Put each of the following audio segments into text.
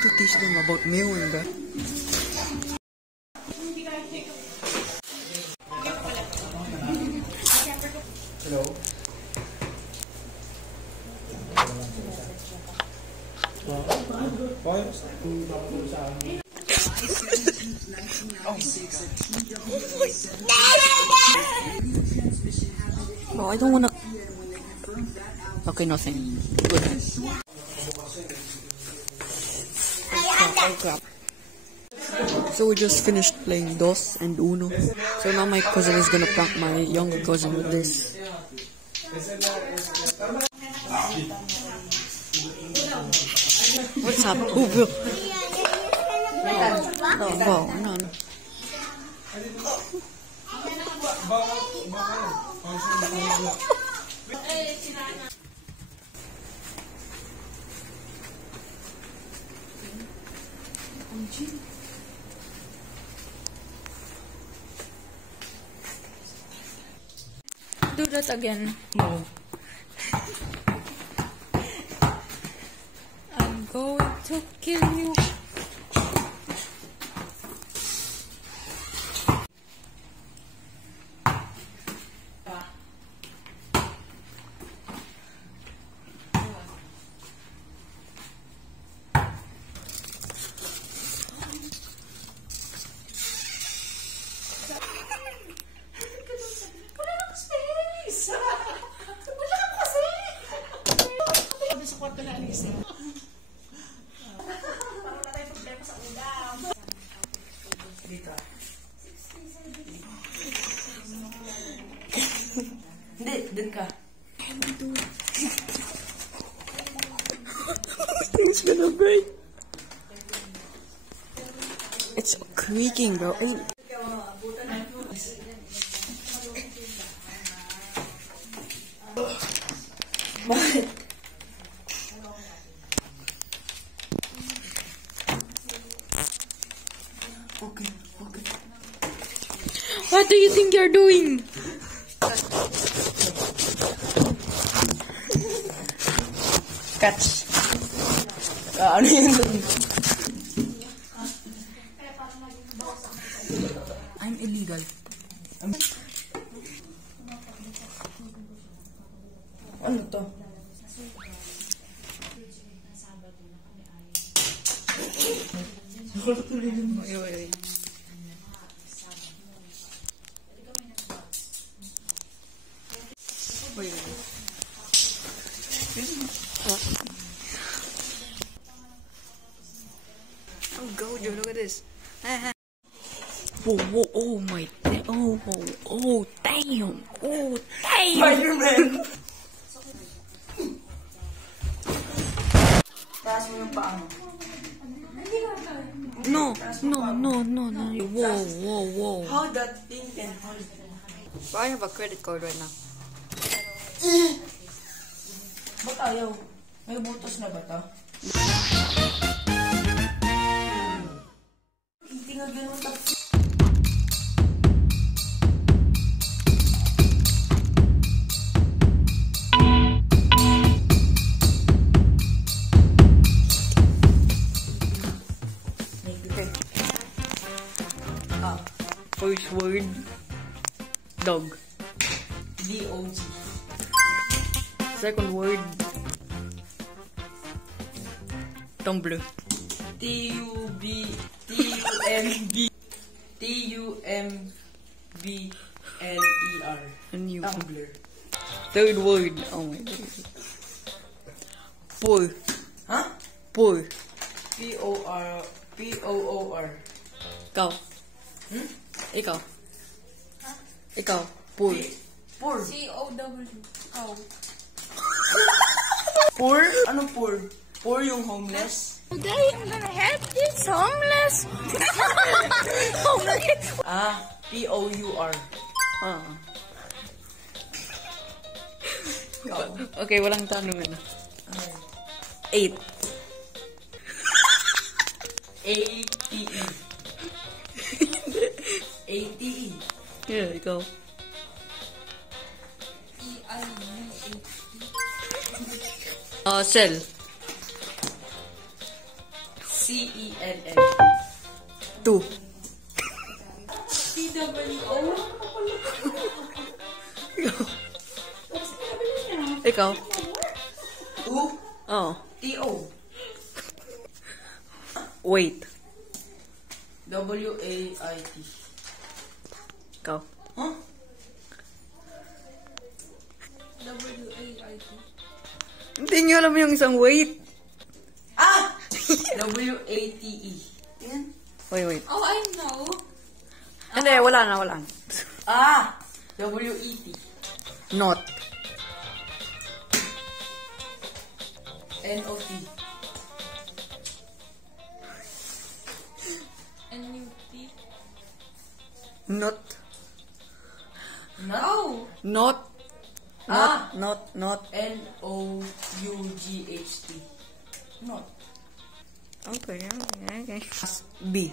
to teach them about mewing, bro. Hello? No, I don't wanna. Okay, nothing. Good. Oh crap. So we just finished playing DOS and Uno. So now my cousin is gonna prank my younger cousin with this. What's up? Oh, bro. Oh, wow, no. Do that again. No. I'm going to kill you. Hindi, dun ka. It's gonna break. It's creaking, bro. Okay. What do you think you're doing? Catch. Ano yun? I'm illegal. Ano to? Wait. Oh, Gojo, look at this. Whoa, oh my, oh, damn, oh, damn. Spider-Man! Taas mo yung paa mo. No. Whoa. How that thing can hold? I have a credit card right now. Ba't ayaw? May butos na ba to? Hindi nga ganun tapos. First word, dog. D-O-G. Second word, Tumblr. T-U-M-B-L-E-R. And you. Tumblr. Third word, oh my god. Poor. Huh? Poor. P-O-O-R. Ikaw. Ikaw. Ikaw. Poor. Poor. C-O-W. Oh. Poor? Anong poor? Poor yung homeless? Today I'm gonna help this homeless. Homeless. P-O-U-R. Okay, walang tanong na. 8. A-T-E. A-T-E. Yeah, ikaw. Cell. C CENN. 2. TWO. Ikaw? 2. Oh. TO. Wait. WAIT. Ikaw? Huh? WAIT. Hindi nyo alam yung isang wait. Ah! WATE. Yan. Wait. Oh, I know. Hindi, wala na. Ah! WET. Not. NOT. NUT. Not. No. Not. Ah! Not. NOUGHT. Not. Okay. B.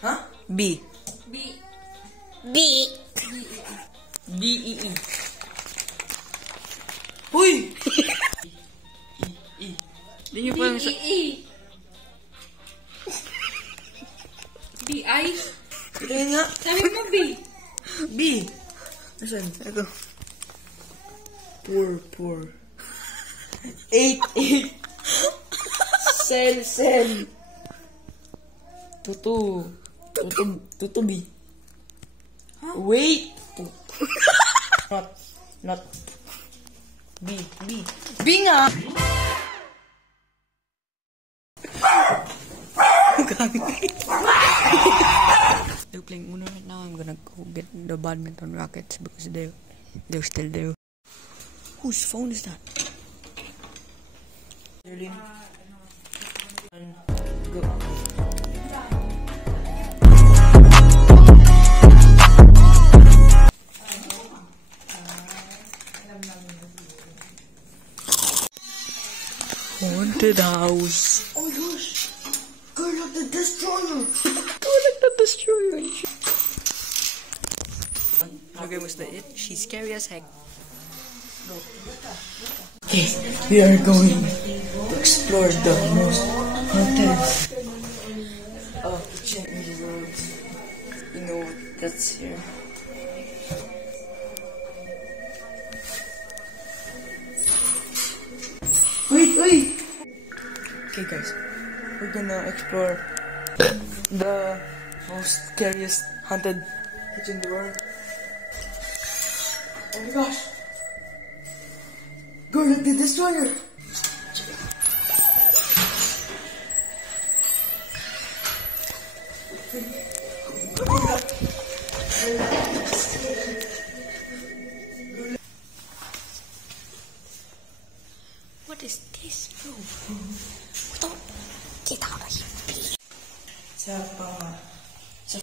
Huh? B. B. DEE. Huy! Hindi nyo pa yung sa... BEE. BI. Ito yun nga. Sabi mo B. B. Nasaan? Ito. Poor. 8. Sel. Tutubi. Wait. Not. B. B nga. They're playing Uno right now. I'm gonna go get the badminton rackets because they're still there. Whose phone is that? Go. Haunted house. Oh my gosh. Girl of the Destroyer. Go like the destroyer. Okay, was that it? She's scary as heck. Okay, we are going to explore the most haunted kitchen in the world. You know that's here. Wait! Okay guys, we're gonna explore the most scariest haunted kitchen in the world. Oh my gosh! Girl of the Destroyer! What is this, bro? Get out of here.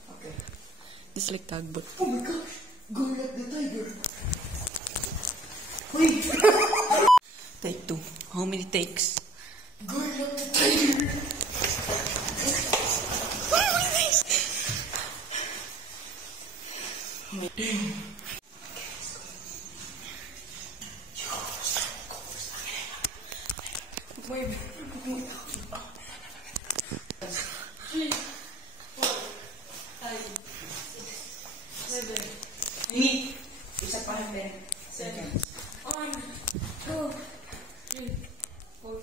Okay. It's like tugboat. Oh my gosh! Girl of the Tiger! Wait! Take 2. How many takes? Girl of the Tiger! Isa pa 10 seconds. 1, 2, 3, 4,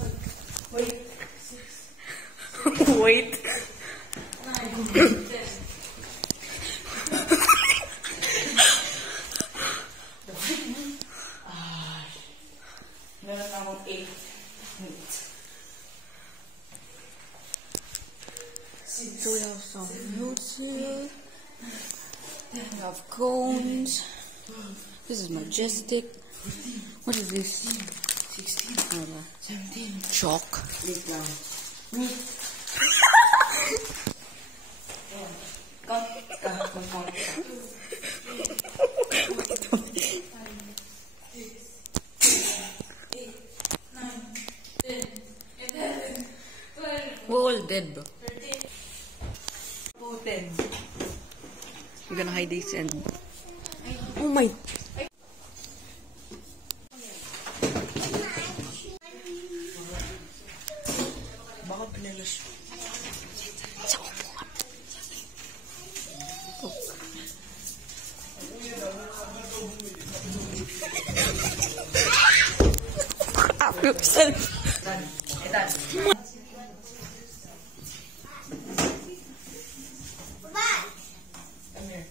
5, Wait. 6, Wait. 9, 10. Meron akong 8 minutes. So we have some notes here. We have cones. This is majestic. What is this? 16, 17. Chalk. Wait lang. Wait. Count ka. Count ka. We're all dead, bro. 10. We're gonna hide this and... Oh my... Baka pinag finish. Yourself. Come here.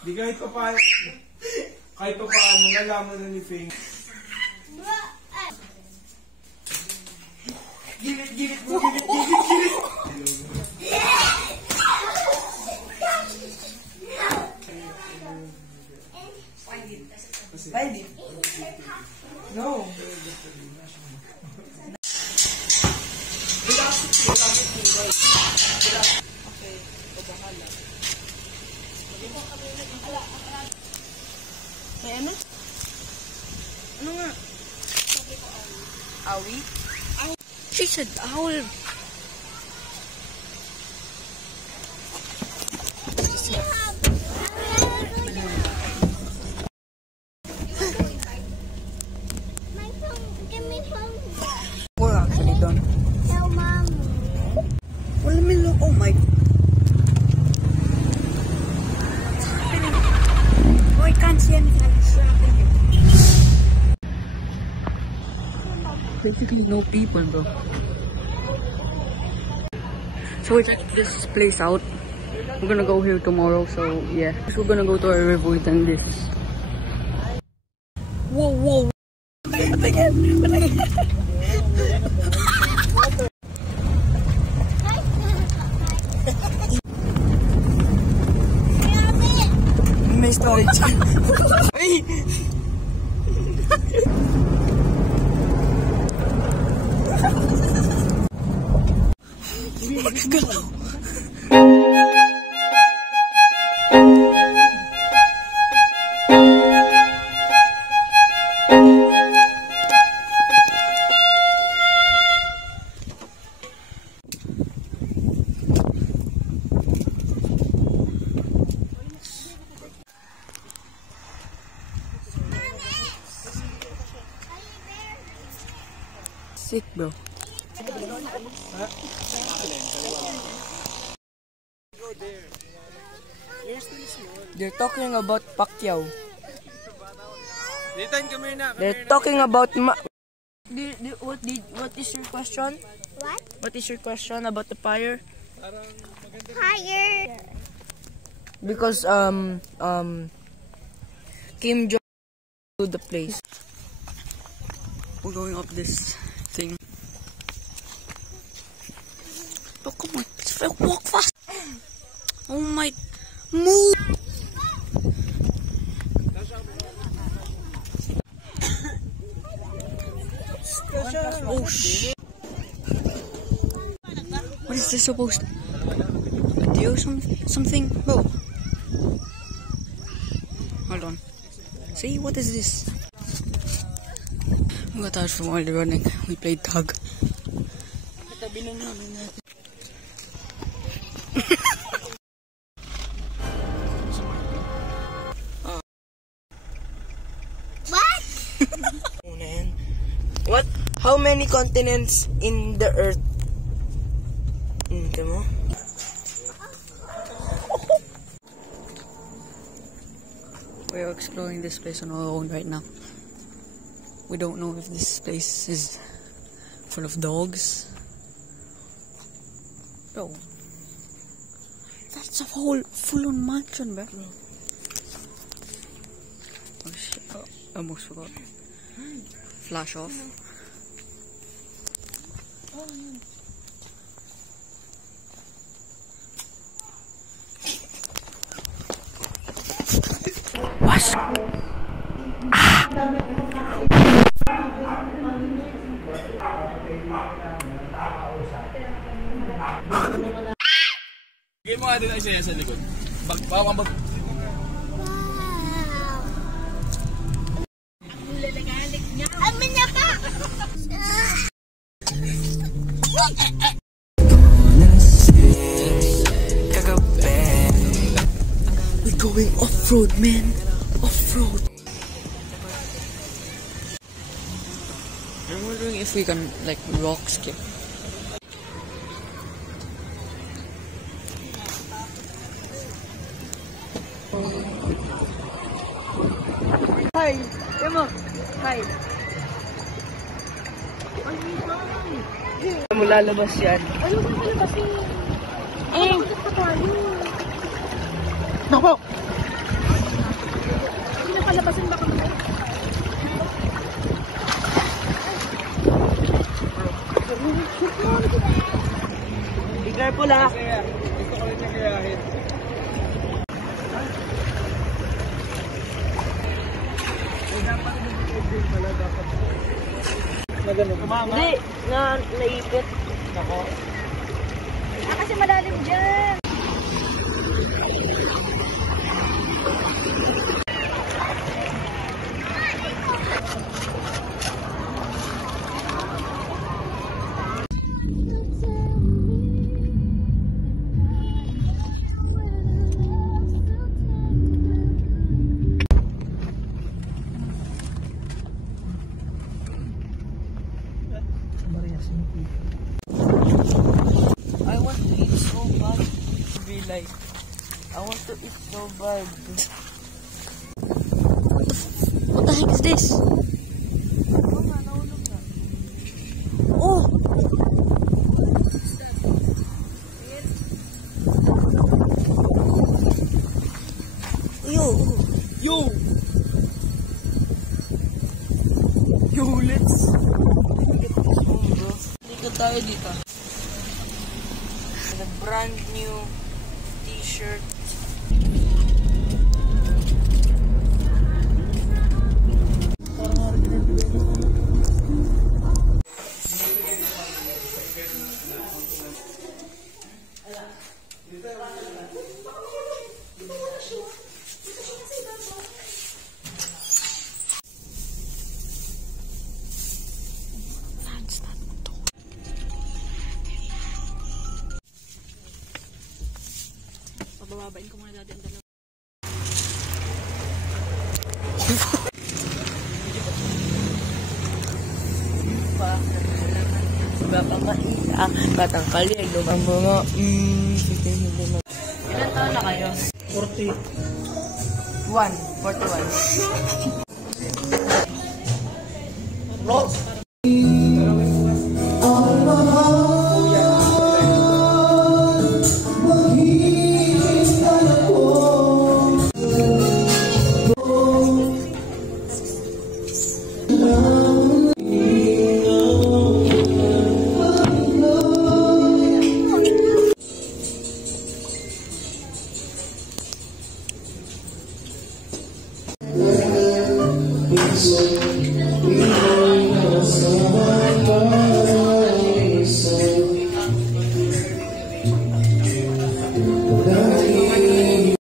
Di kahit pa paano, nalaman na ni Fing. Give it, bro, give it. Find it. No. Okay, pabahala. May ano? Ano nga? Awi? She said owl. We're actually done. Tell mom. Well, let me look. Oh my. Oh, I can't see anything. Basically, no people, bro. So we checked this place out. We're gonna go here tomorrow. So yeah, we're gonna go to a river than this. Whoa, whoa! May storage. Ay! Sick, bro. They're talking about Pacquiao. They're talking about what is your question? What? What is your question about the fire? Higher. Because Kim Jong to the place. We're going up this thing. Oh, come on. Walk fast. Oh my. Move. Oh shit. What is this supposed to do? Something? Bro. Hold on. See, what is this? We got tired from all the running. We played tag. What? What? How many continents in the earth? Come on. We're exploring this place on our own right now. We don't know if this place is full of dogs. Bro, that's a whole full-on mansion, bro. Oh shit! Oh, almost forgot. Flash off. What? Bigay mo nga din ang isa sa likod. Bawang Wow. going off-road, man. Off-road. I'm wondering if we can, like, rock skip. Hi! Emma! Hi! Mo lalabas yan. Ano ba palabasin? Eh, pa tayo. Nako! Hindi na palabasin baka mo. Be careful ha! Gusto ko rin nagayahin. Hindi! Naipit. Nako. Kasi malalim dyan. I want to eat so bad. Be like, I want to eat so bad. What the heck is this? Oh! Yo! Yo! Yo, let's get this home, bro. Likod tayo dito. A brand new t-shirt. Bababain ko muna dati ang dalawa. Batang kalig, lumang mga Ilan taon na kayo? 40. 41. So